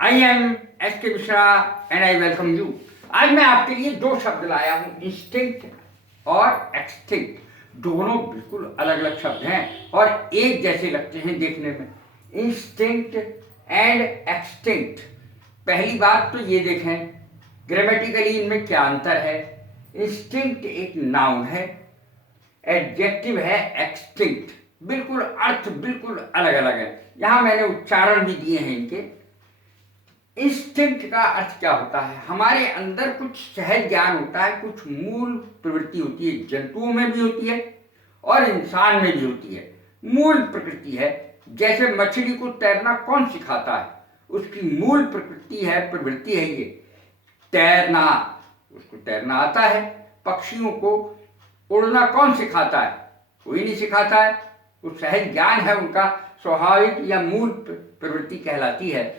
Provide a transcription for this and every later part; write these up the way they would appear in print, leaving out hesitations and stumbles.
I am S के Mishra and I welcome you. आज मैं आपके लिए दो शब्द लाया हूं, इंस्टिंक्ट और एक्सटिंक्ट। दोनों बिल्कुल अलग अलग शब्द हैं और एक जैसे लगते हैं देखने में, इंस्टिंक्ट एंड एक्सटिंक्ट। पहली बात तो ये देखें ग्रामेटिकली इनमें क्या अंतर है। इंस्टिंक्ट एक नाउन है, एडजेक्टिव है एक्सटिंक्ट। बिल्कुल अर्थ बिल्कुल अलग अलग है। यहां मैंने उच्चारण भी दिए हैं इनके। इंस्टिंक्ट का अर्थ क्या होता है, हमारे अंदर कुछ सहज ज्ञान होता है, कुछ मूल प्रवृत्ति होती है, जंतुओं में भी होती है और इंसान में भी होती है। मूल प्रकृति है, जैसे मछली को तैरना कौन सिखाता है, उसकी मूल प्रकृति है, प्रवृत्ति है ये तैरना, उसको तैरना आता है। पक्षियों को उड़ना कौन सिखाता है, कोई नहीं सिखाता है, वो सहज ज्ञान है उनका, स्वाभाविक या मूल प्रवृत्ति कहलाती है।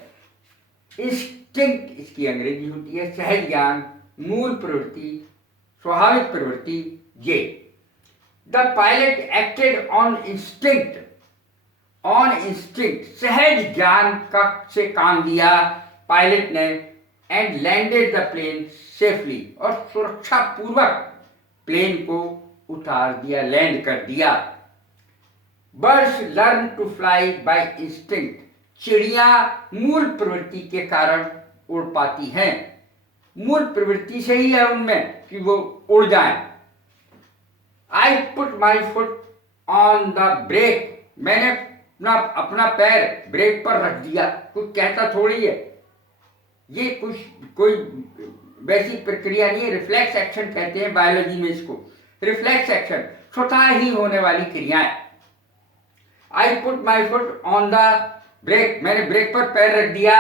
इंस्टिंक्ट इसकी अंग्रेजी होती है, सहज ज्ञान, मूल प्रवृत्ति, स्वाभाविक प्रवृत्ति। ये the pilot acted on instinct, सहज ज्ञान का से काम दिया पायलट ने, and landed the plane safely, और सुरक्षा पूर्वक प्लेन को उतार दिया, लैंड कर दिया। Birds learn to fly by instinct, चिड़िया मूल प्रवृत्ति के कारण उड़ पाती हैं। मूल प्रवृत्ति से ही है उनमें कि वो उड़ जाएं। I put my foot on the brake, मैंने अपना पैर ब्रेक पर रख दिया, कुछ कहता थोड़ी है, ये कुछ कोई वैसी प्रक्रिया नहीं है। रिफ्लेक्स एक्शन कहते हैं बायोलॉजी में इसको, रिफ्लेक्स एक्शन, स्वतः ही होने वाली क्रियाएं। I put my foot on the brake, मैंने ब्रेक पर पैर रख दिया।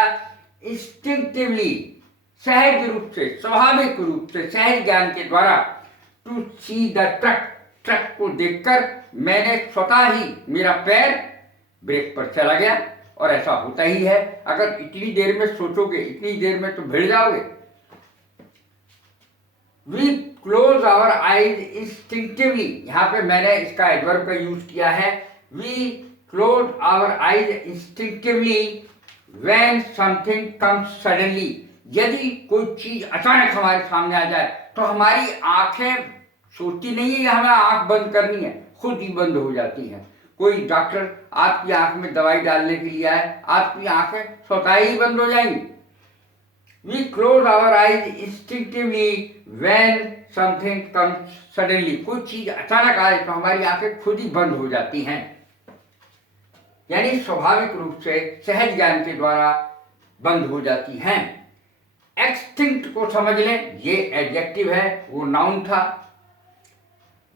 इंस्टिंक्टिवली, सहज रूप से, स्वाभाविक रूप से, सहज ज्ञान के द्वारा। To see the truck, truck को देखकर मैंने स्वतः ही मेरा पैर ब्रेक पर चला गया। और ऐसा होता ही है, अगर इतनी देर में सोचोगे, इतनी देर में तो भिड़ जाओगे। We close our eyes instinctively, यहां पे मैंने इसका एडवर्ब का यूज किया है। We close our eyes instinctively when something comes suddenly, यदि कोई चीज अचानक हमारे सामने आ जाए तो हमारी आंखें सोचती नहीं है हमें आंख बंद करनी है, खुद ही बंद हो जाती हैं। कोई डॉक्टर आपकी आंख में दवाई डालने के लिए आए, आपकी आंखें स्वतः ही बंद हो जाएंगी। We close our eyes instinctively when something comes suddenly, कोई चीज अचानक आए तो हमारी आंखें खुद ही बंद हो जाती हैं, यानी स्वाभाविक रूप से सहज ज्ञान के द्वारा बंद हो जाती हैं। एक्सटिंक्ट को समझ लें, ये एडजेक्टिव है, वो नाउन था।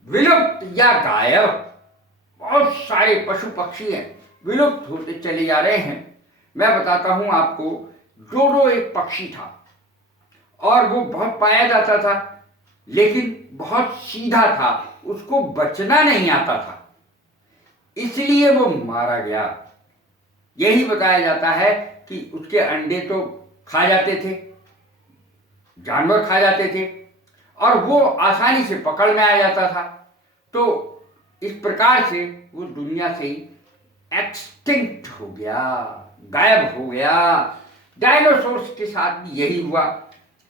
विलुप्त या गायब, बहुत सारे पशु पक्षी हैं, विलुप्त होते चले जा रहे हैं। मैं बताता हूं आपको, डोडो एक पक्षी था और वो बहुत पाया जाता था, लेकिन बहुत सीधा था, उसको बचना नहीं आता था, इसलिए वो मारा गया। यही बताया जाता है कि उसके अंडे तो खा जाते थे, जानवर खा जाते थे, और वो आसानी से पकड़ में आ जाता था। तो इस प्रकार से वो दुनिया से ही एक्सटिंक्ट हो गया, गायब हो गया। डायनासोर्स के साथ भी यही हुआ,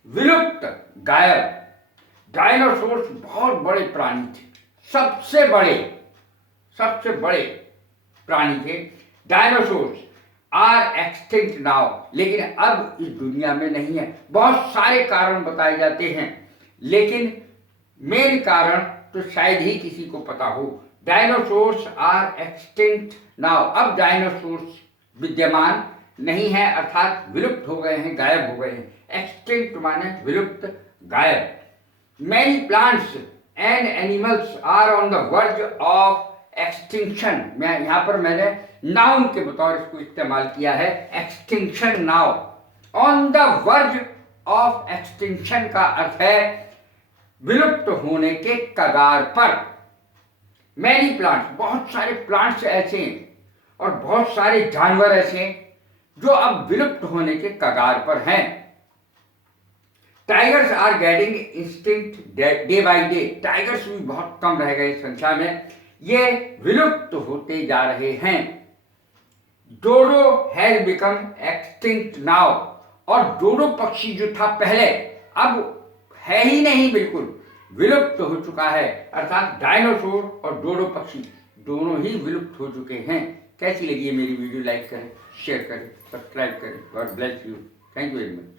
विलुप्त, गायब। डायनासोर्स बहुत बड़े प्राणी थे, सबसे बड़े प्राणी थे। डायनासोर्स आर एक्सटिंक्ट नाउ, लेकिन अब इस दुनिया में नहीं है। बहुत सारे कारण बताए जाते हैं, लेकिन मेन कारण तो शायद ही किसी को पता हो। डायनासोर्स आर एक्सटिंक्ट नाउ, अब डायनासोर्स विद्यमान नहीं है, अर्थात विलुप्त हो गए हैं, गायब हो गए हैं। एक्सटिंक्ट माने विलुप्त, गायब। Many plants and animals are on the verge of extinction, मैं यहां पर मैंने नाउन के बतौर इसको इस्तेमाल किया है, extinction now. On the verge of extinction का अर्थ है विलुप्त होने के कगार पर। मैनी प्लांट्स, बहुत सारे प्लांट्स ऐसे हैं और बहुत सारे जानवर ऐसे हैं जो अब विलुप्त होने के कगार पर हैं। Tigers are getting instinct day by day, tigers भी बहुत कम रह गए संख्या में, ये विलुप्त होते जा रहे हैं। डोडो हैज बिकम एक्सटिंक्ट नाउ। और डोडो पक्षी जो था पहले, अब है ही नहीं, बिल्कुल विलुप्त हो चुका है। अर्थात डायनासोर और डोडो पक्षी दोनों ही विलुप्त हो चुके हैं। कैसी लगी है मेरी वीडियो? लाइक करें, शेयर करें, सब्सक्राइब करें। God bless you. Thank you very much.